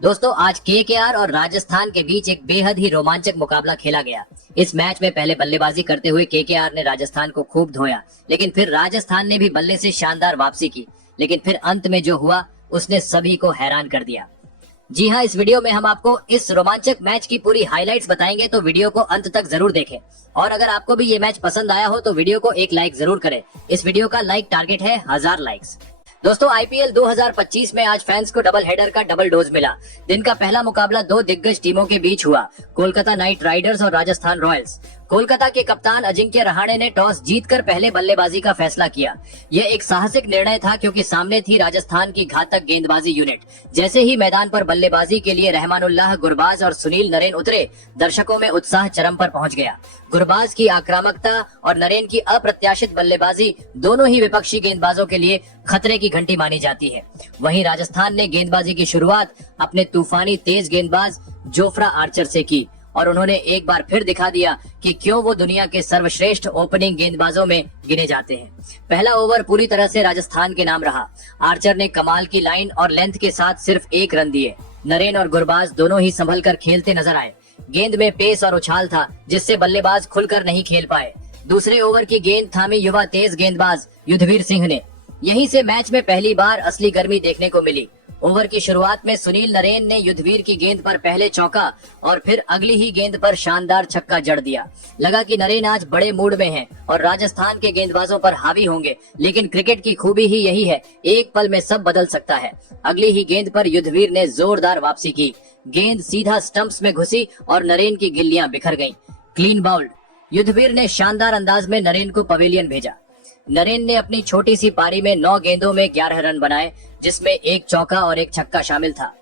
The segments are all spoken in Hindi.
दोस्तों आज केकेआर और राजस्थान के बीच एक बेहद ही रोमांचक मुकाबला खेला गया। इस मैच में पहले बल्लेबाजी करते हुए केकेआर ने राजस्थान को खूब धोया, लेकिन फिर राजस्थान ने भी बल्ले से शानदार वापसी की। लेकिन फिर अंत में जो हुआ उसने सभी को हैरान कर दिया। जी हाँ, इस वीडियो में हम आपको इस रोमांचक मैच की पूरी हाइलाइट्स बताएंगे, तो वीडियो को अंत तक जरूर देखें। और अगर आपको भी ये मैच पसंद आया हो तो वीडियो को एक लाइक जरूर करें। इस वीडियो का लाइक टारगेट है 1000 लाइक्स। दोस्तों आईपीएल 2025 में आज फैंस को डबल हेडर का डबल डोज मिला। दिन का पहला मुकाबला दो दिग्गज टीमों के बीच हुआ, कोलकाता नाइट राइडर्स और राजस्थान रॉयल्स। कोलकाता के कप्तान अजिंक्य रहाणे ने टॉस जीतकर पहले बल्लेबाजी का फैसला किया। यह एक साहसिक निर्णय था क्योंकि सामने थी राजस्थान की घातक गेंदबाजी यूनिट। जैसे ही मैदान पर बल्लेबाजी के लिए रहमानुल्लाह गुरबाज और सुनील नरेन उतरे, दर्शकों में उत्साह चरम पर पहुंच गया। गुरबाज की आक्रामकता और नरेन की अप्रत्याशित बल्लेबाजी दोनों ही विपक्षी गेंदबाजों के लिए खतरे की घंटी मानी जाती है। वहीं राजस्थान ने गेंदबाजी की शुरुआत अपने तूफानी तेज गेंदबाज जोफ्रा आर्चर से की और उन्होंने एक बार फिर दिखा दिया कि क्यों वो दुनिया के सर्वश्रेष्ठ ओपनिंग गेंदबाजों में गिने जाते हैं। पहला ओवर पूरी तरह से राजस्थान के नाम रहा। आर्चर ने कमाल की लाइन और लेंथ के साथ सिर्फ 1 रन दिए। नरेन और गुरबाज दोनों ही संभल कर खेलते नजर आए। गेंद में पेस और उछाल था जिससे बल्लेबाज खुलकर नहीं खेल पाए। दूसरे ओवर की गेंद थामी युवा तेज गेंदबाज युद्धवीर सिंह ने। यहीं से मैच में पहली बार असली गर्मी देखने को मिली। ओवर की शुरुआत में सुनील नरेन ने युद्धवीर की गेंद पर पहले चौका और फिर अगली ही गेंद पर शानदार छक्का जड़ दिया। लगा कि नरेन आज बड़े मूड में हैं और राजस्थान के गेंदबाजों पर हावी होंगे, लेकिन क्रिकेट की खूबी ही यही है, एक पल में सब बदल सकता है। अगली ही गेंद पर युद्धवीर ने जोरदार वापसी की। गेंद सीधा स्टंप्स में घुसी और नरेन की गिल्लियां बिखर गईं। क्लीन बाउल्ड। युद्धवीर ने शानदार अंदाज में नरेन को पवेलियन भेजा। नरेन ने अपनी छोटी सी पारी में 9 गेंदों में 11 रन बनाए, जिसमें 1 चौका और 1 छक्का शामिल था।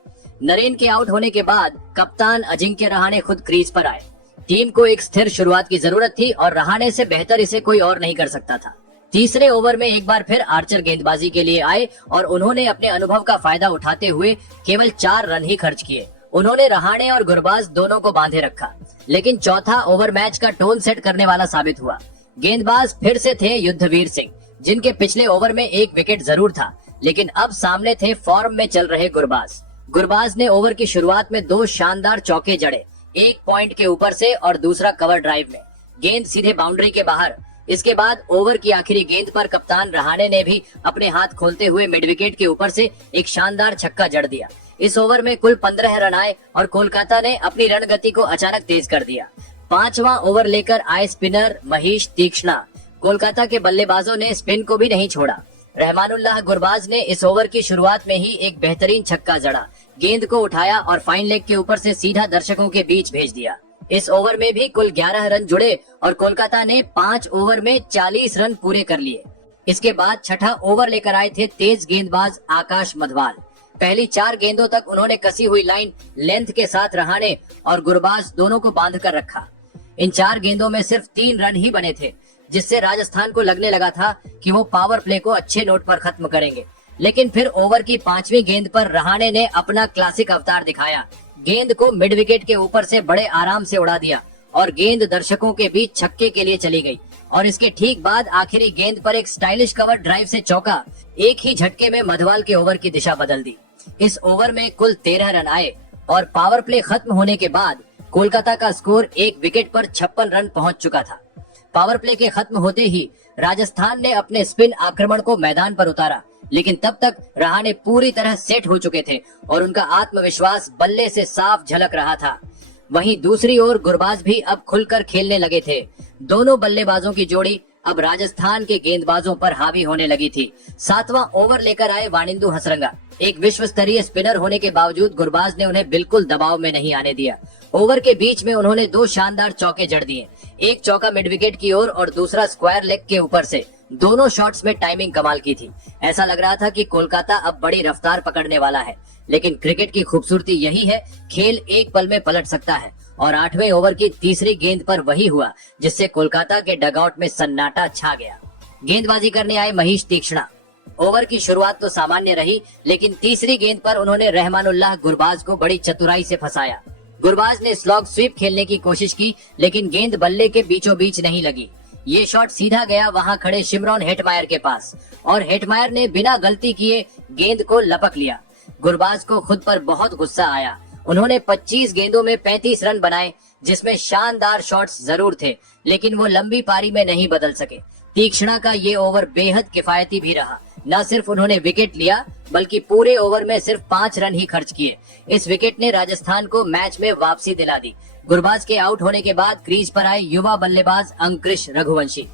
नरेन के आउट होने के बाद कप्तान अजिंक्य रहाणे खुद क्रीज पर आए। टीम को एक स्थिर शुरुआत की जरूरत थी और रहाणे से बेहतर इसे कोई और नहीं कर सकता था। तीसरे ओवर में एक बार फिर आर्चर गेंदबाजी के लिए आए और उन्होंने अपने अनुभव का फायदा उठाते हुए केवल 4 रन ही खर्च किए। उन्होंने रहाणे और गुरबाज दोनों को बांधे रखा, लेकिन चौथा ओवर मैच का टोन सेट करने वाला साबित हुआ। गेंदबाज फिर से थे युद्धवीर सिंह, जिनके पिछले ओवर में 1 विकेट जरूर था, लेकिन अब सामने थे फॉर्म में चल रहे गुरबाज। गुरबाज ने ओवर की शुरुआत में 2 शानदार चौके जड़े, एक पॉइंट के ऊपर से और दूसरा कवर ड्राइव में। गेंद सीधे बाउंड्री के बाहर। इसके बाद ओवर की आखिरी गेंद पर कप्तान रहाणे ने भी अपने हाथ खोलते हुए मिड विकेट के ऊपर से एक शानदार छक्का जड़ दिया। इस ओवर में कुल 15 रन आए और कोलकाता ने अपनी रणगति को अचानक तेज कर दिया। 5वां ओवर लेकर आए स्पिनर महेश तीक्ष्णा। कोलकाता के बल्लेबाजों ने स्पिन को भी नहीं छोड़ा। रहमानुल्लाह गुरबाज ने इस ओवर की शुरुआत में ही एक बेहतरीन छक्का जड़ा, गेंद को उठाया और फाइन लेग के ऊपर से सीधा दर्शकों के बीच भेज दिया। इस ओवर में भी कुल 11 रन जुड़े और कोलकाता ने 5 ओवर में 40 रन पूरे कर लिए। इसके बाद छठा ओवर लेकर आए थे तेज गेंदबाज आकाश मधवाल। पहली 4 गेंदों तक उन्होंने कसी हुई लाइन लेंथ के साथ रहाणे और गुरबाज दोनों को बांध कर रखा। इन 4 गेंदों में सिर्फ 3 रन ही बने थे, जिससे राजस्थान को लगने लगा था कि वो पावर प्ले को अच्छे नोट पर खत्म करेंगे। लेकिन फिर ओवर की 5वीं गेंद पर रहाणे ने अपना क्लासिक अवतार दिखाया। गेंद को मिड विकेट के ऊपर से बड़े आराम से उड़ा दिया और गेंद दर्शकों के बीच छक्के के लिए चली गई। और इसके ठीक बाद आखिरी गेंद पर एक स्टाइलिश कवर ड्राइव से चौका। एक ही झटके में मधवाल के ओवर की दिशा बदल दी। इस ओवर में कुल 13 रन आए और पावर प्ले खत्म होने के बाद कोलकाता का स्कोर 1 विकेट पर 56 रन पहुंच चुका था। पावर प्ले के खत्म होते ही राजस्थान ने अपने स्पिन आक्रमण को मैदान पर उतारा, लेकिन तब तक रहाणे पूरी तरह सेट हो चुके थे और उनका आत्मविश्वास बल्ले से साफ झलक रहा था। वहीं दूसरी ओर गुरबाज भी अब खुलकर खेलने लगे थे। दोनों बल्लेबाजों की जोड़ी अब राजस्थान के गेंदबाजों पर हावी होने लगी थी। 7वां ओवर लेकर आए वानिंदु हसरंगा। एक विश्व स्तरीय स्पिनर होने के बावजूद गुरबाज ने उन्हें बिल्कुल दबाव में नहीं आने दिया। ओवर के बीच में उन्होंने 2 शानदार चौके जड़ दिए, एक चौका मिड विकेट की ओर और दूसरा स्क्वायर लेग के ऊपर से। दोनों शॉट्स में टाइमिंग कमाल की थी। ऐसा लग रहा था कि कोलकाता अब बड़ी रफ्तार पकड़ने वाला है, लेकिन क्रिकेट की खूबसूरती यही है, खेल एक पल में पलट सकता है। और 8वें ओवर की तीसरी गेंद पर वही हुआ जिससे कोलकाता के डगआउट में सन्नाटा छा गया। गेंदबाजी करने आए महेश तीक्ष्णा। ओवर की शुरुआत तो सामान्य रही, लेकिन तीसरी गेंद पर उन्होंने रहमानुल्लाह गुरबाज को बड़ी चतुराई से फंसाया। गुरबाज ने स्लॉग स्वीप खेलने की कोशिश की, लेकिन गेंद बल्ले के बीचों बीच नहीं लगी। ये शॉट सीधा गया वहां खड़े शिमरॉन हेटमायर के पास और हेटमायर ने बिना गलती किए गेंद को लपक लिया। गुरबाज को खुद पर बहुत गुस्सा आया। उन्होंने 25 गेंदों में 35 रन बनाए, जिसमें शानदार शॉट्स जरूर थे, लेकिन वो लंबी पारी में नहीं बदल सके। तीक्ष्णा का ये ओवर बेहद किफायती भी रहा। न सिर्फ उन्होंने विकेट लिया, बल्कि पूरे ओवर में सिर्फ 5 रन ही खर्च किए। इस विकेट ने राजस्थान को मैच में वापसी दिला दी। गुरबाज के आउट होने के बाद क्रीज पर आए युवा बल्लेबाज अंकुश रघुवंशी।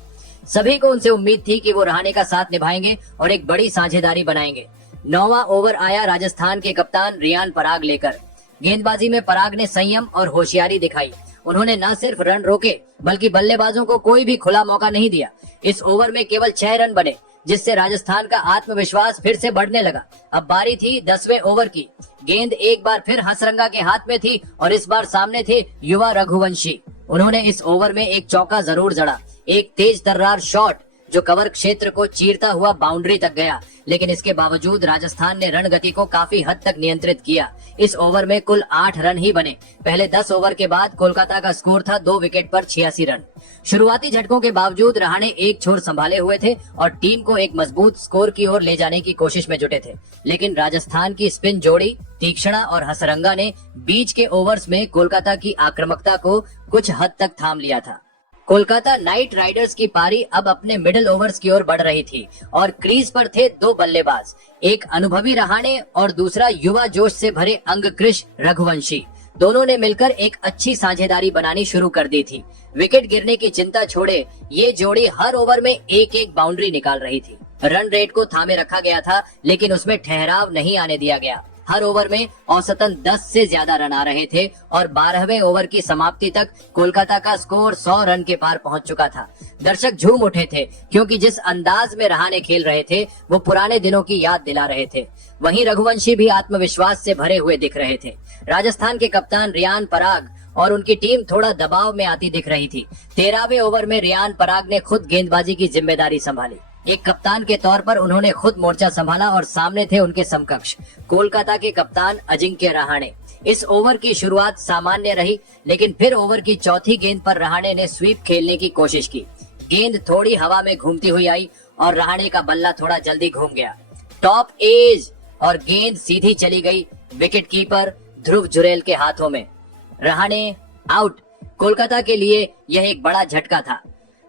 सभी को उनसे उम्मीद थी कि वो रहाणे का साथ निभाएंगे और एक बड़ी साझेदारी बनाएंगे। 9वां ओवर आया राजस्थान के कप्तान रियान पराग लेकर। गेंदबाजी में पराग ने संयम और होशियारी दिखाई। उन्होंने न सिर्फ रन रोके, बल्कि बल्लेबाजों को कोई भी खुला मौका नहीं दिया। इस ओवर में केवल 6 रन बने, जिससे राजस्थान का आत्मविश्वास फिर से बढ़ने लगा। अब बारी थी 10वें ओवर की। गेंद एक बार फिर हसरंगा के हाथ में थी और इस बार सामने थे युवा रघुवंशी। उन्होंने इस ओवर में एक चौका जरूर जड़ा, एक तेज तर्रार शॉट जो कवर क्षेत्र को चीरता हुआ बाउंड्री तक गया, लेकिन इसके बावजूद राजस्थान ने रणगति को काफी हद तक नियंत्रित किया। इस ओवर में कुल 8 रन ही बने। पहले 10 ओवर के बाद कोलकाता का स्कोर था 2 विकेट पर 86 रन। शुरुआती झटकों के बावजूद रहाणे एक छोर संभाले हुए थे और टीम को एक मजबूत स्कोर की ओर ले जाने की कोशिश में जुटे थे, लेकिन राजस्थान की स्पिन जोड़ी तीक्ष्णा और हसरंगा ने बीच के ओवर्स में कोलकाता की आक्रामकता को कुछ हद तक थाम लिया था। कोलकाता नाइट राइडर्स की पारी अब अपने मिडिल ओवर्स की ओर बढ़ रही थी और क्रीज पर थे 2 बल्लेबाज, एक अनुभवी रहाणे और दूसरा युवा जोश से भरे अंकुश रघुवंशी। दोनों ने मिलकर एक अच्छी साझेदारी बनानी शुरू कर दी थी। विकेट गिरने की चिंता छोड़े, ये जोड़ी हर ओवर में एक एक बाउंड्री निकाल रही थी। रन रेट को थामे रखा गया था, लेकिन उसमें ठहराव नहीं आने दिया गया। हर ओवर में औसतन 10 से ज्यादा रन आ रहे थे और 12वें ओवर की समाप्ति तक कोलकाता का स्कोर 100 रन के पार पहुंच चुका था। दर्शक झूम उठे थे, क्योंकि जिस अंदाज में रहाणे खेल रहे थे वो पुराने दिनों की याद दिला रहे थे। वहीं रघुवंशी भी आत्मविश्वास से भरे हुए दिख रहे थे। राजस्थान के कप्तान रियान पराग और उनकी टीम थोड़ा दबाव में आती दिख रही थी। 13वें ओवर में रियान पराग ने खुद गेंदबाजी की जिम्मेदारी संभाली। एक कप्तान के तौर पर उन्होंने खुद मोर्चा संभाला और सामने थे उनके समकक्ष कोलकाता के कप्तान अजिंक्य रहाणे। इस ओवर की शुरुआत सामान्य रही, लेकिन फिर ओवर की चौथी गेंद पर रहाणे ने स्वीप खेलने की कोशिश की। गेंद थोड़ी हवा में घूमती हुई आई और रहाणे का बल्ला थोड़ा जल्दी घूम गया। टॉप एज और गेंद सीधी चली गई विकेट कीपर ध्रुव जुरेल के हाथों में। रहाणे आउट। कोलकाता के लिए यह एक बड़ा झटका था।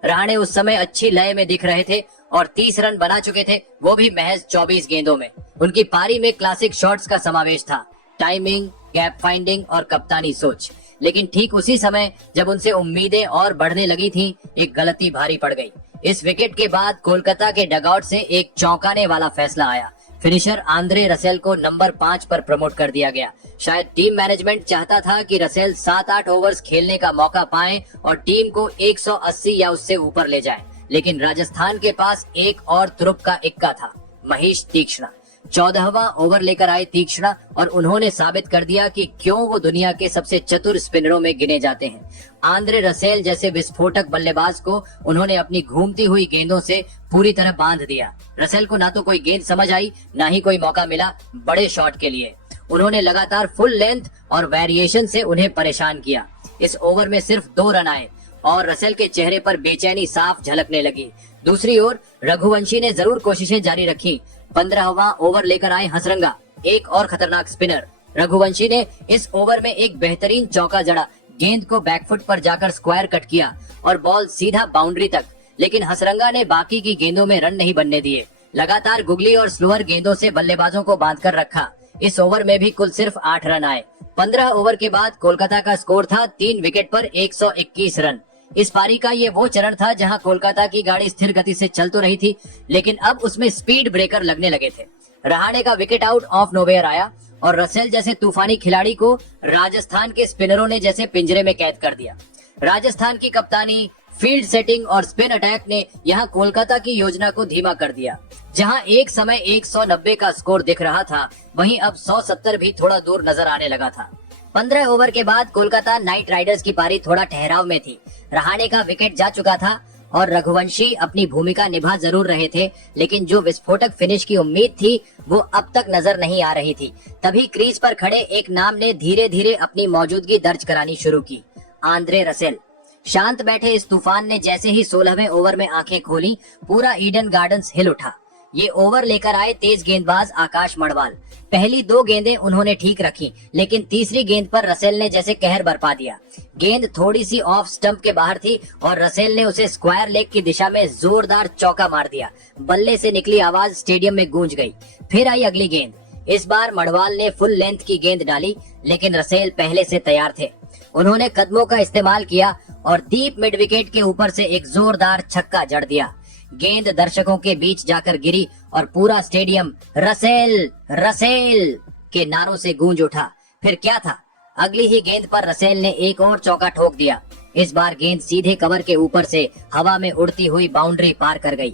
रहाणे उस समय अच्छी लय में दिख रहे थे और 30 रन बना चुके थे, वो भी महज 24 गेंदों में। उनकी पारी में क्लासिक शॉट्स का समावेश था, टाइमिंग, गैप फाइंडिंग और कप्तानी सोच। लेकिन ठीक उसी समय जब उनसे उम्मीदें और बढ़ने लगी थीं, एक गलती भारी पड़ गई। इस विकेट के बाद कोलकाता के डगआउट से एक चौंकाने वाला फैसला आया। फिनिशर आंद्रे रसेल को नंबर 5 पर प्रमोट कर दिया गया। शायद टीम मैनेजमेंट चाहता था कि रसेल 7-8 ओवर्स खेलने का मौका पाएं और टीम को 180 या उससे ऊपर ले जाएं। लेकिन राजस्थान के पास एक और तुरुप का इक्का था, महेश तीक्ष्णा। 14वां ओवर लेकर आए तीक्ष्णा और उन्होंने साबित कर दिया कि क्यों वो दुनिया के सबसे चतुर स्पिनरों में गिने जाते हैं। आंद्रे रसेल जैसे विस्फोटक बल्लेबाज को उन्होंने अपनी घूमती हुई गेंदों से पूरी तरह बांध दिया। रसेल को ना तो कोई गेंद समझ आई, ना ही कोई मौका मिला बड़े शॉट के लिए। उन्होंने लगातार फुल लेंथ और वेरिएशन से उन्हें परेशान किया। इस ओवर में सिर्फ 2 रन आए और रसेल के चेहरे पर बेचैनी साफ झलकने लगी। दूसरी ओर रघुवंशी ने जरूर कोशिशें जारी रखी। 15वां ओवर लेकर आए हसरंगा, एक और खतरनाक स्पिनर। रघुवंशी ने इस ओवर में एक बेहतरीन चौका जड़ा, गेंद को बैकफुट पर जाकर स्क्वायर कट किया और बॉल सीधा बाउंड्री तक। लेकिन हसरंगा ने बाकी की गेंदों में रन नहीं बनने दिए। लगातार गुगली और स्लोअर गेंदों से बल्लेबाजों को बांधकर रखा। इस ओवर में भी कुल सिर्फ 8 रन आए। 15 ओवर के बाद कोलकाता का स्कोर था 3 विकेट पर 121 रन। इस पारी का ये वो चरण था जहां कोलकाता की गाड़ी स्थिर गति से चल तो रही थी, लेकिन अब उसमें स्पीड ब्रेकर लगने लगे थे। रहाणे का विकेट आउट ऑफ नोवेयर आया और रसेल जैसे तूफानी खिलाड़ी को राजस्थान के स्पिनरों ने जैसे पिंजरे में कैद कर दिया। राजस्थान की कप्तानी, फील्ड सेटिंग और स्पिन अटैक ने यहां कोलकाता की योजना को धीमा कर दिया। जहां एक समय 190 का स्कोर दिख रहा था, वहीं अब 170 भी थोड़ा दूर नजर आने लगा था। 15 ओवर के बाद कोलकाता नाइट राइडर्स की पारी थोड़ा ठहराव में थी। रहाणे का विकेट जा चुका था और रघुवंशी अपनी भूमिका निभा जरूर रहे थे, लेकिन जो विस्फोटक फिनिश की उम्मीद थी वो अब तक नजर नहीं आ रही थी। तभी क्रीज पर खड़े एक नाम ने धीरे धीरे अपनी मौजूदगी दर्ज करानी शुरू की, आंद्रे रसेल। शांत बैठे इस तूफान ने जैसे ही 16वें ओवर में आंखें खोली, पूरा ईडन गार्डन्स हिल उठा। ये ओवर लेकर आए तेज गेंदबाज आकाश मडवाल। पहली 2 गेंदें उन्होंने ठीक रखी, लेकिन तीसरी गेंद पर रसेल ने जैसे कहर बरपा दिया। गेंद थोड़ी सी ऑफ स्टंप के बाहर थी और रसेल ने उसे स्क्वायर लेग की दिशा में जोरदार चौका मार दिया। बल्ले से निकली आवाज स्टेडियम में गूंज गई। फिर आई अगली गेंद। इस बार मडवाल ने फुल लेंथ की गेंद डाली, लेकिन रसेल पहले से तैयार थे। उन्होंने कदमों का इस्तेमाल किया और डीप मिड विकेट के ऊपर से एक जोरदार छक्का जड़ दिया। गेंद दर्शकों के बीच जाकर गिरी और पूरा स्टेडियम रसेल रसेल के नारों से गूंज उठा। फिर क्या था, अगली ही गेंद पर रसेल ने एक और चौका ठोक दिया। इस बार गेंद सीधे कवर के ऊपर से हवा में उड़ती हुई बाउंड्री पार कर गई।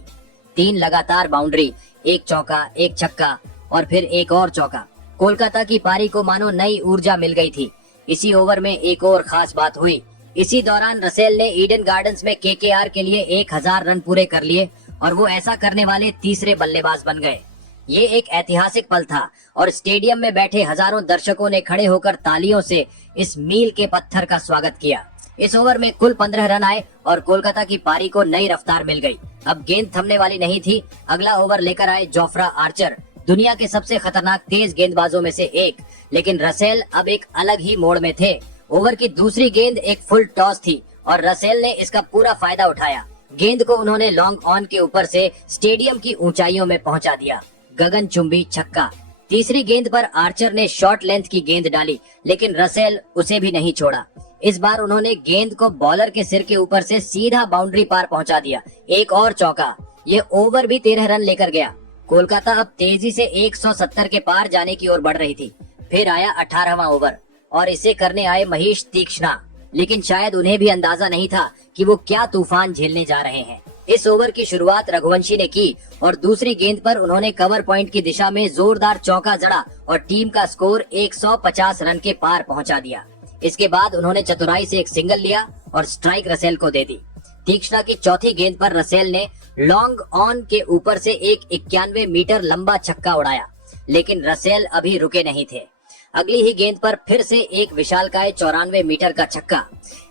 3 लगातार बाउंड्री, एक चौका, एक छक्का और फिर एक और चौका। कोलकाता की पारी को मानो नई ऊर्जा मिल गई थी। इसी ओवर में एक और खास बात हुई। इसी दौरान रसेल ने ईडन गार्डन्स में केकेआर के लिए 1000 रन पूरे कर लिए और वो ऐसा करने वाले तीसरे बल्लेबाज बन गए। ये एक ऐतिहासिक पल था और स्टेडियम में बैठे हजारों दर्शकों ने खड़े होकर तालियों से इस मील के पत्थर का स्वागत किया। इस ओवर में कुल 15 रन आए और कोलकाता की पारी को नई रफ्तार मिल गई। अब गेंद थमने वाली नहीं थी। अगला ओवर लेकर आए जोफ्रा आर्चर, दुनिया के सबसे खतरनाक तेज गेंदबाजों में से एक। लेकिन रसेल अब एक अलग ही मोड़ में थे। ओवर की दूसरी गेंद एक फुल टॉस थी और रसेल ने इसका पूरा फायदा उठाया। गेंद को उन्होंने लॉन्ग ऑन के ऊपर से स्टेडियम की ऊंचाइयों में पहुंचा दिया। गगनचुंबी छक्का। तीसरी गेंद पर आर्चर ने शॉर्ट लेंथ की गेंद डाली, लेकिन रसेल उसे भी नहीं छोड़ा। इस बार उन्होंने गेंद को बॉलर के सिर के ऊपर से सीधा बाउंड्री पार पहुंचा दिया। एक और चौका। ये ओवर भी 13 रन लेकर गया। कोलकाता अब तेजी से 170 के पार जाने की ओर बढ़ रही थी। फिर आया 18वां ओवर और इसे करने आए महेश तीक्ष्णा, लेकिन शायद उन्हें भी अंदाजा नहीं था कि वो क्या तूफान झेलने जा रहे हैं। इस ओवर की शुरुआत रघुवंशी ने की और दूसरी गेंद पर उन्होंने कवर पॉइंट की दिशा में जोरदार चौका जड़ा और टीम का स्कोर 150 रन के पार पहुंचा दिया। इसके बाद उन्होंने चतुराई से एक सिंगल लिया और स्ट्राइक रसेल को दे दी। तीक्ष्णा की चौथी गेंद पर रसेल ने लॉन्ग ऑन के ऊपर से एक 91 मीटर लंबा छक्का उड़ाया, लेकिन रसेल अभी रुके नहीं थे। अगली ही गेंद पर फिर से एक विशालकाय 94 मीटर का छक्का।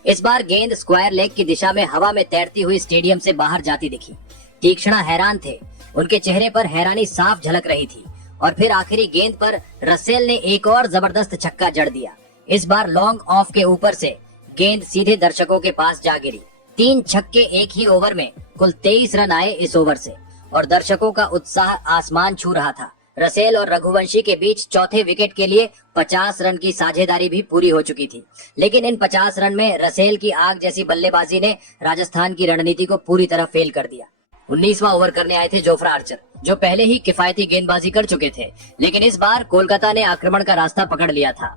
इस बार गेंद स्क्वायर लेग की दिशा में हवा में तैरती हुई स्टेडियम से बाहर जाती दिखी। तीक्ष्णा हैरान थे, उनके चेहरे पर हैरानी साफ झलक रही थी। और फिर आखिरी गेंद पर रसेल ने एक और जबरदस्त छक्का जड़ दिया। इस बार लॉन्ग ऑफ के ऊपर से गेंद सीधे दर्शकों के पास जा गिरी। 3 छक्के एक ही ओवर में, कुल 23 रन आए इस ओवर से और दर्शकों का उत्साह आसमान छू रहा था। रसेल और रघुवंशी के बीच चौथे विकेट के लिए 50 रन की साझेदारी भी पूरी हो चुकी थी, लेकिन इन 50 रन में रसेल की आग जैसी बल्लेबाजी ने राजस्थान की रणनीति को पूरी तरह फेल कर दिया। 19वां ओवर करने आए थे जोफ्रा आर्चर, जो पहले ही किफायती गेंदबाजी कर चुके थे, लेकिन इस बार कोलकाता ने आक्रमण का रास्ता पकड़ लिया था।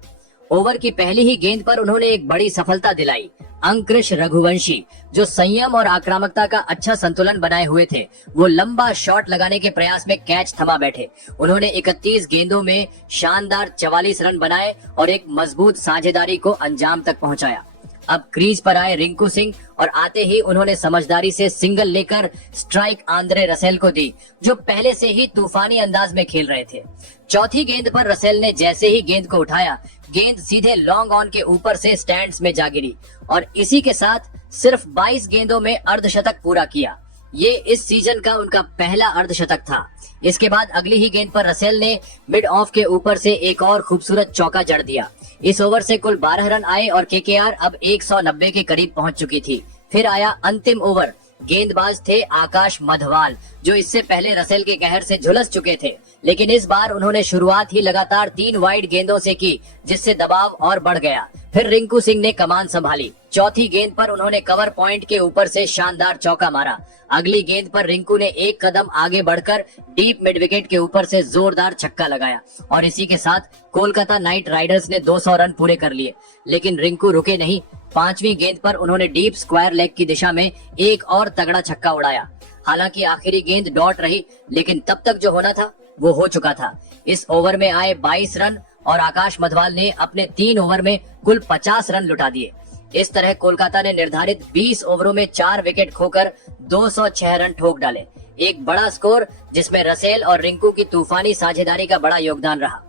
ओवर की पहली ही गेंद पर उन्होंने एक बड़ी सफलता दिलाई। अंकृश रघुवंशी, जो संयम और आक्रामकता का अच्छा संतुलन बनाए हुए थे, वो लंबा शॉट लगाने के प्रयास में कैच थमा बैठे। उन्होंने 31 गेंदों में शानदार 44 रन बनाए और एक मजबूत साझेदारी को अंजाम तक पहुंचाया। अब क्रीज पर आए रिंकू सिंह और आते ही उन्होंने समझदारी से सिंगल लेकर स्ट्राइक आंद्रे रसेल को दी, जो पहले से ही तूफानी अंदाज में खेल रहे थे। चौथी गेंद पर रसेल ने जैसे ही गेंद को उठाया, गेंद सीधे लॉन्ग ऑन के ऊपर से स्टैंड्स में जा गिरी और इसी के साथ सिर्फ 22 गेंदों में अर्धशतक पूरा किया। ये इस सीजन का उनका पहला अर्धशतक था। इसके बाद अगली ही गेंद पर रसेल ने मिड ऑफ के ऊपर से एक और खूबसूरत चौका जड़ दिया। इस ओवर से कुल 12 रन आए और केकेआर अब 190 के करीब पहुंच चुकी थी। फिर आया अंतिम ओवर। गेंदबाज थे आकाश मधवाल, जो इससे पहले रसेल के कहर से झुलस चुके थे, लेकिन इस बार उन्होंने शुरुआत ही लगातार 3 वाइड गेंदों से की, जिससे दबाव और बढ़ गया। फिर रिंकू सिंह ने कमान संभाली। चौथी गेंद पर उन्होंने कवर पॉइंट के ऊपर से शानदार चौका मारा। अगली गेंद पर रिंकू ने एक कदम आगे बढ़कर डीप मिड विकेट के ऊपर से जोरदार छक्का लगाया और इसी के साथ कोलकाता नाइट राइडर्स ने 200 रन पूरे कर लिए। लेकिन रिंकू रुके नहीं। 5वीं गेंद पर उन्होंने डीप स्क्वायर लेग की दिशा में एक और तगड़ा छक्का उड़ाया। हालांकि आखिरी गेंद डॉट रही, लेकिन तब तक जो होना था वो हो चुका था। इस ओवर में आए 22 रन और आकाश मधवाल ने अपने 3 ओवर में कुल 50 रन लुटा दिए। इस तरह कोलकाता ने निर्धारित 20 ओवरों में 4 विकेट खोकर 206 रन ठोक डाले। एक बड़ा स्कोर, जिसमें रसेल और रिंकू की तूफानी साझेदारी का बड़ा योगदान रहा।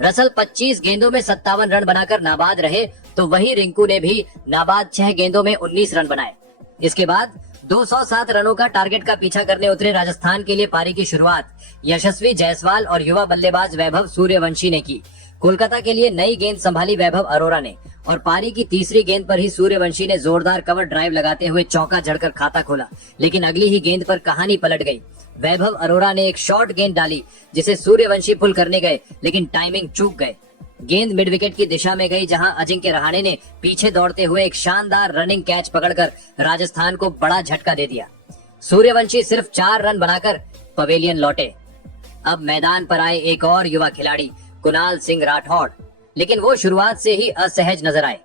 रसेल 25 गेंदों में 57 रन बनाकर नाबाद रहे, तो वही रिंकू ने भी नाबाद 6 गेंदों में 19 रन बनाए। इसके बाद 207 रनों का टारगेट का पीछा करने उतरे राजस्थान के लिए पारी की शुरुआत यशस्वी जायसवाल और युवा बल्लेबाज वैभव सूर्यवंशी ने की। कोलकाता के लिए नई गेंद संभाली वैभव अरोरा ने और पारी की तीसरी गेंद पर ही सूर्यवंशी ने जोरदार कवर ड्राइव लगाते हुए चौका जड़कर खाता खोला, लेकिन अगली ही गेंद पर कहानी पलट गई। वैभव अरोरा ने एक शॉर्ट गेंद डाली जिसे सूर्यवंशी पुल करने गए, लेकिन टाइमिंग चूक गए। गेंद मिड विकेट की दिशा में गई, जहां अजिंक्य रहाणे ने पीछे दौड़ते हुए एक शानदार रनिंग कैच पकड़कर राजस्थान को बड़ा झटका दे दिया। सूर्यवंशी सिर्फ 4 रन बनाकर पवेलियन लौटे। अब मैदान पर आए एक और युवा खिलाड़ी कुणाल सिंह राठौड़, लेकिन वो शुरुआत से ही असहज नजर आए।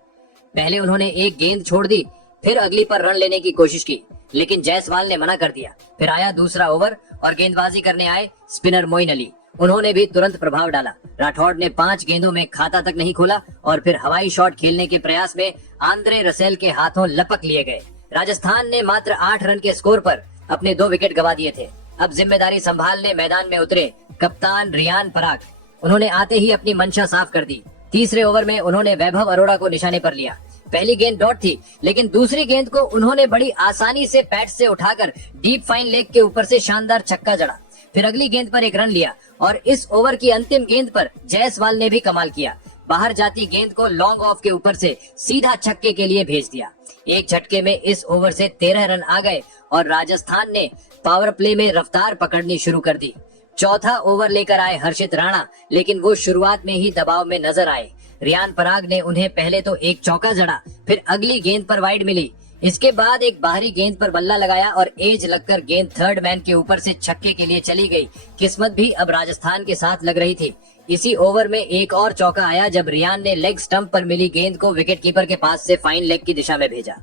पहले उन्होंने एक गेंद छोड़ दी, फिर अगली पर रन लेने की कोशिश की, लेकिन जायसवाल ने मना कर दिया। फिर आया दूसरा ओवर और गेंदबाजी करने आए स्पिनर मोइन अली। उन्होंने भी तुरंत प्रभाव डाला। राठौड़ ने 5 गेंदों में खाता तक नहीं खोला और फिर हवाई शॉट खेलने के प्रयास में आंद्रे रसेल के हाथों लपक लिए गए। राजस्थान ने मात्र 8 रन के स्कोर पर अपने 2 विकेट गंवा दिए थे। अब जिम्मेदारी संभालने मैदान में उतरे कप्तान रियान पराग। उन्होंने आते ही अपनी मंशा साफ कर दी। तीसरे ओवर में उन्होंने वैभव अरोड़ा को निशाने पर लिया। पहली गेंद डॉट थी, लेकिन दूसरी गेंद को उन्होंने बड़ी आसानी से पैड से उठाकर डीप फाइन लेग के ऊपर से शानदार छक्का जड़ा। फिर अगली गेंद पर एक रन लिया और इस ओवर की अंतिम गेंद पर जायसवाल ने भी कमाल किया। बाहर जाती गेंद को लॉन्ग ऑफ के ऊपर से सीधा छक्के के लिए भेज दिया। एक झटके में इस ओवर से 13 रन आ गए और राजस्थान ने पावर प्ले में रफ्तार पकड़नी शुरू कर दी। चौथा ओवर लेकर आए हर्षित राणा, लेकिन वो शुरुआत में ही दबाव में नजर आए। रियान पराग ने उन्हें पहले तो एक चौका जड़ा, फिर अगली गेंद पर वाइड मिली। इसके बाद एक बाहरी गेंद पर बल्ला लगाया और एज लगकर गेंद थर्ड मैन के ऊपर से छक्के के लिए चली गई। किस्मत भी अब राजस्थान के साथ लग रही थी। इसी ओवर में एक और चौका आया जब रियान ने लेग स्टंप पर मिली गेंद को विकेटकीपर के पास से फाइन लेग की दिशा में भेजा।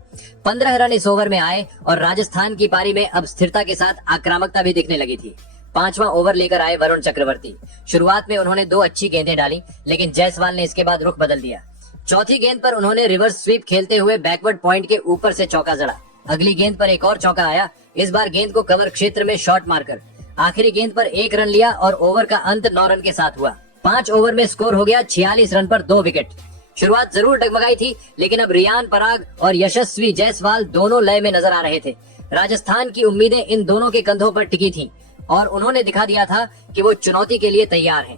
15 रन इस ओवर में आए और राजस्थान की पारी में अब स्थिरता के साथ आक्रामकता भी दिखने लगी थी। 5वां ओवर लेकर आए वरुण चक्रवर्ती। शुरुआत में उन्होंने 2 अच्छी गेंदें डाली, लेकिन जायसवाल ने इसके बाद रुख बदल दिया। चौथी गेंद पर उन्होंने रिवर्स स्वीप खेलते हुए बैकवर्ड पॉइंट के ऊपर से चौका जड़ा। अगली गेंद पर एक और चौका आया, इस बार गेंद को कवर क्षेत्र में शॉट मारकर। आखिरी गेंद पर 1 रन लिया और ओवर का अंत 9 रन के साथ हुआ। 5 ओवर में स्कोर हो गया 46 रन पर 2 विकेट। शुरुआत जरूर डगमगाई थी, लेकिन अब रियान पराग और यशस्वी जायसवाल दोनों लय में नजर आ रहे थे। राजस्थान की उम्मीदें इन दोनों के कंधों पर टिकी थीं और उन्होंने दिखा दिया था कि वो चुनौती के लिए तैयार हैं।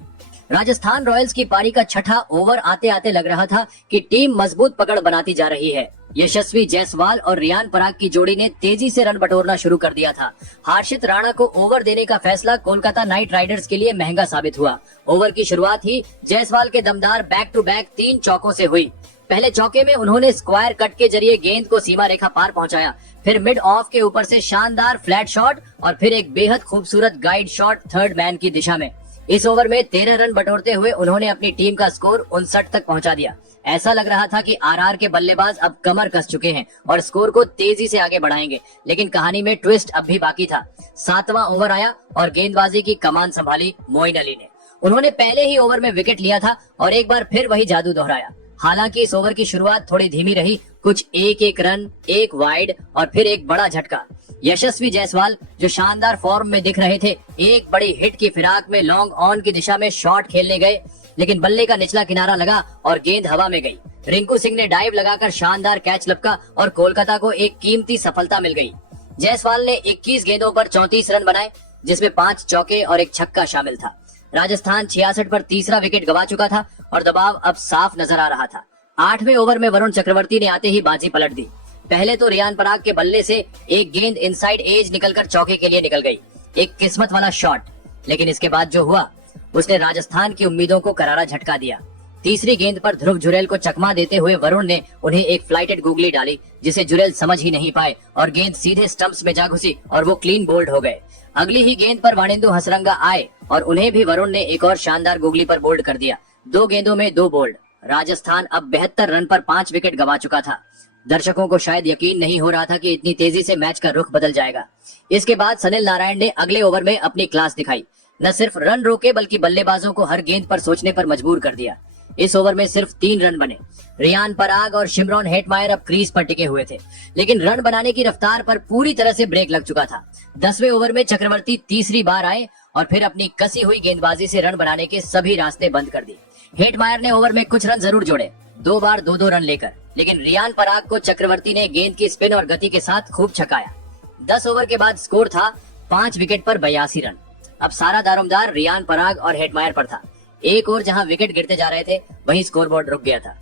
राजस्थान रॉयल्स की पारी का छठा ओवर आते आते लग रहा था कि टीम मजबूत पकड़ बनाती जा रही है। यशस्वी जायसवाल और रियान पराग की जोड़ी ने तेजी से रन बटोरना शुरू कर दिया था। हर्षित राणा को ओवर देने का फैसला कोलकाता नाइट राइडर्स के लिए महंगा साबित हुआ। ओवर की शुरुआत ही जायसवाल के दमदार बैक टू बैक 3 चौकों से हुई। पहले चौके में उन्होंने स्क्वायर कट के जरिए गेंद को सीमा रेखा पार पहुंचाया, फिर मिड ऑफ के ऊपर से शानदार फ्लैट शॉट और फिर एक बेहद खूबसूरत गाइड शॉट थर्ड मैन की दिशा में। इस ओवर में 13 रन बटोरते हुए उन्होंने अपनी टीम का स्कोर 59 तक पहुंचा दिया। ऐसा लग रहा था कि आरआर के बल्लेबाज अब कमर कस चुके हैं और स्कोर को तेजी से आगे बढ़ाएंगे, लेकिन कहानी में ट्विस्ट अब भी बाकी था। 7वां ओवर आया और गेंदबाजी की कमान संभाली मोइन अली ने। उन्होंने पहले ही ओवर में विकेट लिया था और एक बार फिर वही जादू दोहराया। हालांकि इस ओवर की शुरुआत थोड़ी धीमी रही, कुछ एक रन, एक वाइड और फिर एक बड़ा झटका। यशस्वी जायसवाल जो शानदार फॉर्म में दिख रहे थे, एक बड़ी हिट की फिराक में लॉन्ग ऑन की दिशा में शॉट खेलने गए, लेकिन बल्ले का निचला किनारा लगा और गेंद हवा में गई। रिंकू सिंह ने डाइव लगाकर शानदार कैच लपका और कोलकाता को एक कीमती सफलता मिल गई। जायसवाल ने 21 गेंदों पर 34 रन बनाए, जिसमें 5 चौके और एक छक्का शामिल था। राजस्थान 66 पर तीसरा विकेट गंवा चुका था और दबाव अब साफ नजर आ रहा था। 8वें ओवर में वरुण चक्रवर्ती ने आते ही बाजी पलट दी। पहले तो रियान पराग के बल्ले से एक गेंद इनसाइड एज निकलकर चौके के लिए निकल गई, एक किस्मत वाला शॉट। लेकिन इसके बाद जो हुआ उसने राजस्थान की उम्मीदों को करारा झटका दिया। तीसरी गेंद पर ध्रुव जुरेल को चकमा देते हुए वरुण ने उन्हें एक फ्लाइटेड गुगली डाली, जिसे जुरेल समझ ही नहीं पाए और गेंद सीधे स्टंप्स में जा घुसी और वो क्लीन बोल्ड हो गए। अगली ही गेंद पर वाणिंदु हसरंगा आए और उन्हें भी वरुण ने एक और शानदार गुगली पर बोल्ड कर दिया। 2 गेंदों में 2 बोल्ड। राजस्थान अब 72 रन पर 5 विकेट गंवा चुका था। दर्शकों को शायद यकीन नहीं हो रहा था कि इतनी तेजी से मैच का रुख बदल जाएगा। इसके बाद सनिल नारायण ने अगले ओवर में अपनी क्लास दिखाई। न सिर्फ रन रोके बल्कि बल्लेबाजों को हर गेंद पर सोचने पर मजबूर कर दिया। इस ओवर में सिर्फ 3 रन बने। रियान पराग और शिमरॉन हेटमायर अब क्रीज पर टिके हुए थे, लेकिन रन बनाने की रफ्तार पर पूरी तरह से ब्रेक लग चुका था। 10वें ओवर में चक्रवर्ती तीसरी बार आए और फिर अपनी कसी हुई गेंदबाजी से रन बनाने के सभी रास्ते बंद कर दिए। हेटमायर ने ओवर में कुछ रन जरूर जोड़े, 2 बार 2-2 रन लेकर, लेकिन रियान पराग को चक्रवर्ती ने गेंद की स्पिन और गति के साथ खूब छकाया। 10 ओवर के बाद स्कोर था 5 विकेट पर 82 रन। अब सारा दारोमदार रियान पराग और हेटमायर पर था। एक और जहां विकेट गिरते जा रहे थे वहीं स्कोरबोर्ड रुक गया था।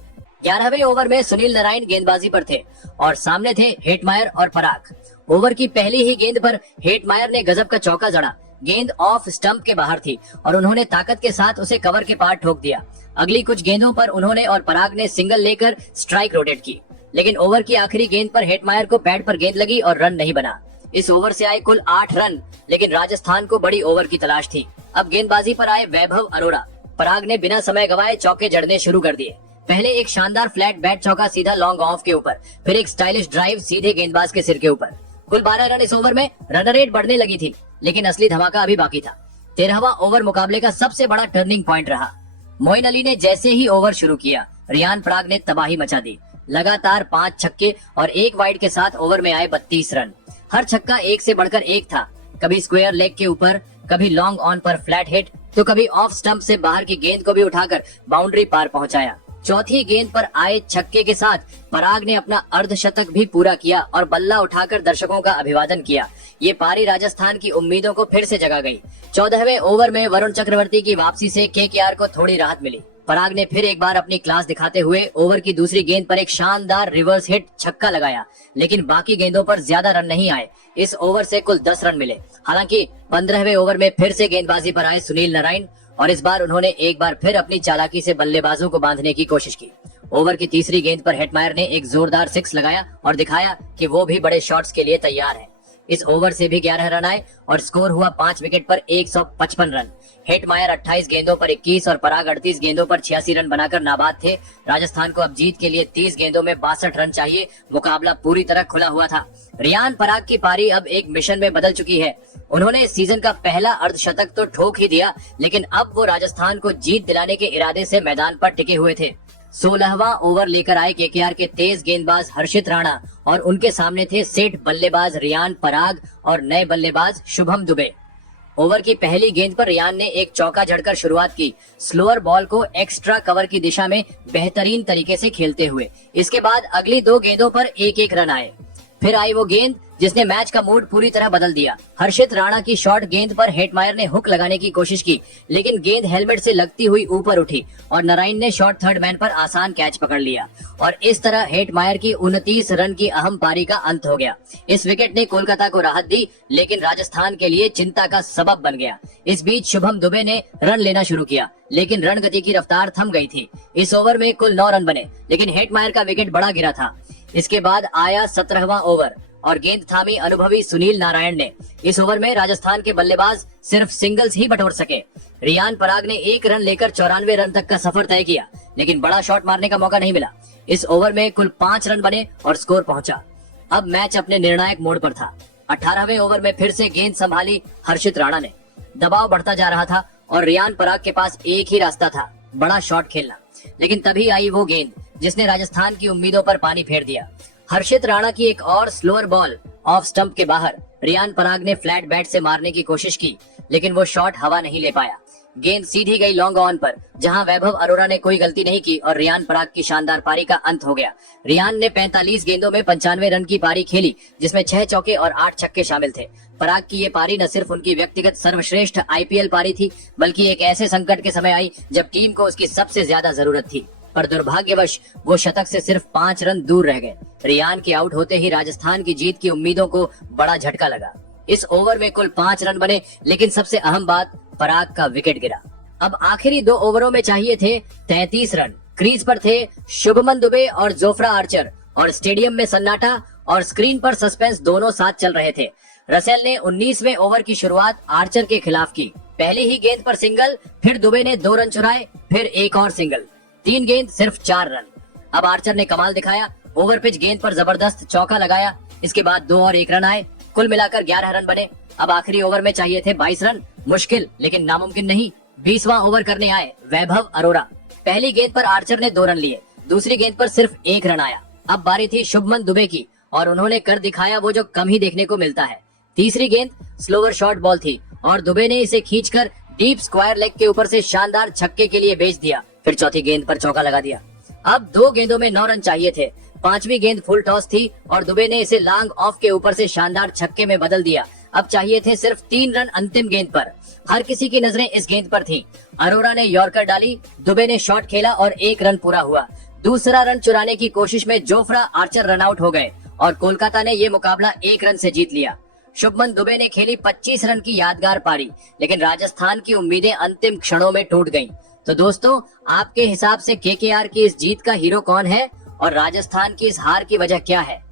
11वें ओवर में सुनील नारायण गेंदबाजी पर थे और सामने थे हेटमायर और पराग। ओवर की पहली ही गेंद पर हेटमायर ने गजब का चौका जड़ा। गेंद ऑफ स्टंप के बाहर थी और उन्होंने ताकत के साथ उसे कवर के पार ठोक दिया। अगली कुछ गेंदों पर उन्होंने और पराग ने सिंगल लेकर स्ट्राइक रोटेट की, लेकिन ओवर की आखिरी गेंद पर हेटमायर को पैड पर गेंद लगी और रन नहीं बना। इस ओवर से आए कुल 8 रन, लेकिन राजस्थान को बड़ी ओवर की तलाश थी। अब गेंदबाजी पर आए वैभव अरोड़ा। पराग ने बिना समय गवाए चौके जड़ने शुरू कर दिए। पहले एक शानदार फ्लैट बैट चौका सीधा लॉन्ग ऑफ के ऊपर, फिर एक स्टाइलिश ड्राइव सीधे गेंदबाज के सिर के ऊपर। कुल 12 रन इस ओवर में। रन रेट बढ़ने लगी थी, लेकिन असली धमाका अभी बाकी था। 13वां ओवर मुकाबले का सबसे बड़ा टर्निंग पॉइंट रहा। मोइन अली ने जैसे ही ओवर शुरू किया, रियान पराग ने तबाही मचा दी। लगातार 5 छक्के और 1 वाइड के साथ ओवर में आए 32 रन। हर छक्का एक से बढ़कर एक था। कभी स्क्वायर लेग के ऊपर, कभी लॉन्ग ऑन पर फ्लैट हिट, तो कभी ऑफ स्टंप से बाहर की गेंद को भी उठाकर बाउंड्री पार पहुंचाया। चौथी गेंद पर आए छक्के के साथ पराग ने अपना अर्धशतक भी पूरा किया और बल्ला उठाकर दर्शकों का अभिवादन किया। ये पारी राजस्थान की उम्मीदों को फिर से जगा गई। 14वें ओवर में वरुण चक्रवर्ती की वापसी से केकेआर को थोड़ी राहत मिली। पराग ने फिर एक बार अपनी क्लास दिखाते हुए ओवर की दूसरी गेंद पर एक शानदार रिवर्स हिट छक्का लगाया, लेकिन बाकी गेंदों पर ज्यादा रन नहीं आए। इस ओवर से कुल 10 रन मिले। हालांकि 15वें ओवर में फिर से गेंदबाजी पर आए सुनील नारायण और इस बार उन्होंने एक बार फिर अपनी चालाकी से बल्लेबाजों को बांधने की कोशिश की। ओवर की तीसरी गेंद पर हेटमायर ने एक जोरदार 6 लगाया और दिखाया कि वो भी बड़े शॉट्स के लिए तैयार है। इस ओवर से भी 11 रन आए और स्कोर हुआ 5 विकेट पर 155 रन। हेटमायर 28 गेंदों पर 21 और पराग 38 गेंदों पर 86 रन बनाकर नाबाद थे। राजस्थान को अब जीत के लिए 30 गेंदों में 62 रन चाहिए। मुकाबला पूरी तरह खुला हुआ था। रियान पराग की पारी अब एक मिशन में बदल चुकी है। उन्होंने सीजन का पहला अर्धशतक तो ठोक ही दिया, लेकिन अब वो राजस्थान को जीत दिलाने के इरादे से मैदान पर टिके हुए थे। 16वां ओवर लेकर आए केकेआर के तेज गेंदबाज हर्षित राणा और उनके सामने थे सेठ बल्लेबाज रियान पराग और नए बल्लेबाज शुभम दुबे। ओवर की पहली गेंद पर रियान ने एक चौका जड़कर शुरुआत की, स्लोअर बॉल को एक्स्ट्रा कवर की दिशा में बेहतरीन तरीके से खेलते हुए। इसके बाद अगली 2 गेंदों पर 1-1 रन आए। फिर आई वो गेंद जिसने मैच का मूड पूरी तरह बदल दिया। हर्षित राणा की शॉर्ट गेंद पर हेटमायर ने हुक लगाने की कोशिश की, लेकिन गेंद हेलमेट से लगती हुई ऊपर उठी और नारायण ने शॉर्ट थर्ड मैन पर आसान कैच पकड़ लिया और इस तरह हेटमायर की 29 रन की अहम पारी का अंत हो गया। इस विकेट ने कोलकाता को राहत दी, लेकिन राजस्थान के लिए चिंता का सबब बन गया। इस बीच शुभम दुबे ने रन लेना शुरू किया, लेकिन रणगति की रफ्तार थम गई थी। इस ओवर में कुल 9 रन बने, लेकिन हेटमायर का विकेट बड़ा गिरा था। इसके बाद आया 17वां ओवर और गेंद थामी अनुभवी सुनील नारायण ने। इस ओवर में राजस्थान के बल्लेबाज सिर्फ सिंगल्स ही बटोर सके। रियान पराग ने 1 रन लेकर 94 रन तक का सफर तय किया, लेकिन बड़ा शॉट मारने का मौका नहीं मिला। इस ओवर में कुल 5 रन बने और स्कोर पहुंचा। अब मैच अपने निर्णायक मोड़ पर था। 18वें ओवर में फिर से गेंद संभाली हर्षित राणा ने। दबाव बढ़ता जा रहा था और रियान पराग के पास एक ही रास्ता था, बड़ा शॉट खेलना। लेकिन तभी आई वो गेंद जिसने राजस्थान की उम्मीदों पर पानी फेर दिया। हर्षित राणा की एक और स्लोअर बॉल ऑफ स्टंप के बाहर। रियान पराग ने फ्लैट बैट से मारने की कोशिश की, लेकिन वो शॉट हवा नहीं ले पाया। गेंद सीधी गई लॉन्ग ऑन पर, जहां वैभव अरोड़ा ने कोई गलती नहीं की और रियान पराग की शानदार पारी का अंत हो गया। रियान ने 45 गेंदों में 95 रन की पारी खेली, जिसमें 6 चौके और 8 छक्के शामिल थे। पराग की ये पारी न सिर्फ उनकी व्यक्तिगत सर्वश्रेष्ठ आईपीएल पारी थी, बल्कि एक ऐसे संकट के समय आई जब टीम को उसकी सबसे ज्यादा जरूरत थी। पर दुर्भाग्यवश वो शतक से सिर्फ 5 रन दूर रह गए। रियान के आउट होते ही राजस्थान की जीत की उम्मीदों को बड़ा झटका लगा। इस ओवर में कुल 5 रन बने, लेकिन सबसे अहम बात, पराग का विकेट गिरा। अब आखिरी 2 ओवरों में चाहिए थे 33 रन। क्रीज पर थे शुभमन दुबे और जोफ्रा आर्चर और स्टेडियम में सन्नाटा और स्क्रीन पर सस्पेंस दोनों साथ चल रहे थे। रसेल ने 19वें ओवर की शुरुआत आर्चर के खिलाफ की। पहली ही गेंद पर सिंगल, फिर दुबे ने 2 रन चुराए, फिर एक और सिंगल। 3 गेंद सिर्फ 4 रन। अब आर्चर ने कमाल दिखाया, ओवर पिच गेंद पर जबरदस्त चौका लगाया। इसके बाद 2 और 1 रन आए, कुल मिलाकर 11 रन बने। अब आखिरी ओवर में चाहिए थे 22 रन। मुश्किल लेकिन नामुमकिन नहीं। 20वां ओवर करने आए वैभव अरोड़ा। पहली गेंद पर आर्चर ने 2 रन लिए, दूसरी गेंद पर सिर्फ 1 रन आया। अब बारी थी शुभमन दुबे की और उन्होंने कर दिखाया वो जो कम ही देखने को मिलता है। तीसरी गेंद स्लोअर शॉर्ट बॉल थी और दुबे ने इसे खींचकर डीप स्क्वायर लेग के ऊपर से शानदार छक्के के लिए भेज दिया। फिर चौथी गेंद पर चौका लगा दिया। अब 2 गेंदों में 9 रन चाहिए थे। 5वीं गेंद फुल टॉस थी और दुबे ने इसे लॉन्ग ऑफ के ऊपर से शानदार छक्के में बदल दिया। अब चाहिए थे सिर्फ 3 रन अंतिम गेंद पर। हर किसी की नजरें इस गेंद पर थीं। अरोरा ने यॉर्कर डाली, दुबे ने शॉट खेला और 1 रन पूरा हुआ। दूसरा रन चुराने की कोशिश में जोफ्रा आर्चर रन आउट हो गए और कोलकाता ने ये मुकाबला 1 रन से जीत लिया। शुभमन दुबे ने खेली 25 रन की यादगार पारी, लेकिन राजस्थान की उम्मीदें अंतिम क्षणों में टूट गईं। तो दोस्तों, आपके हिसाब से केकेआर की इस जीत का हीरो कौन है और राजस्थान की इस हार की वजह क्या है?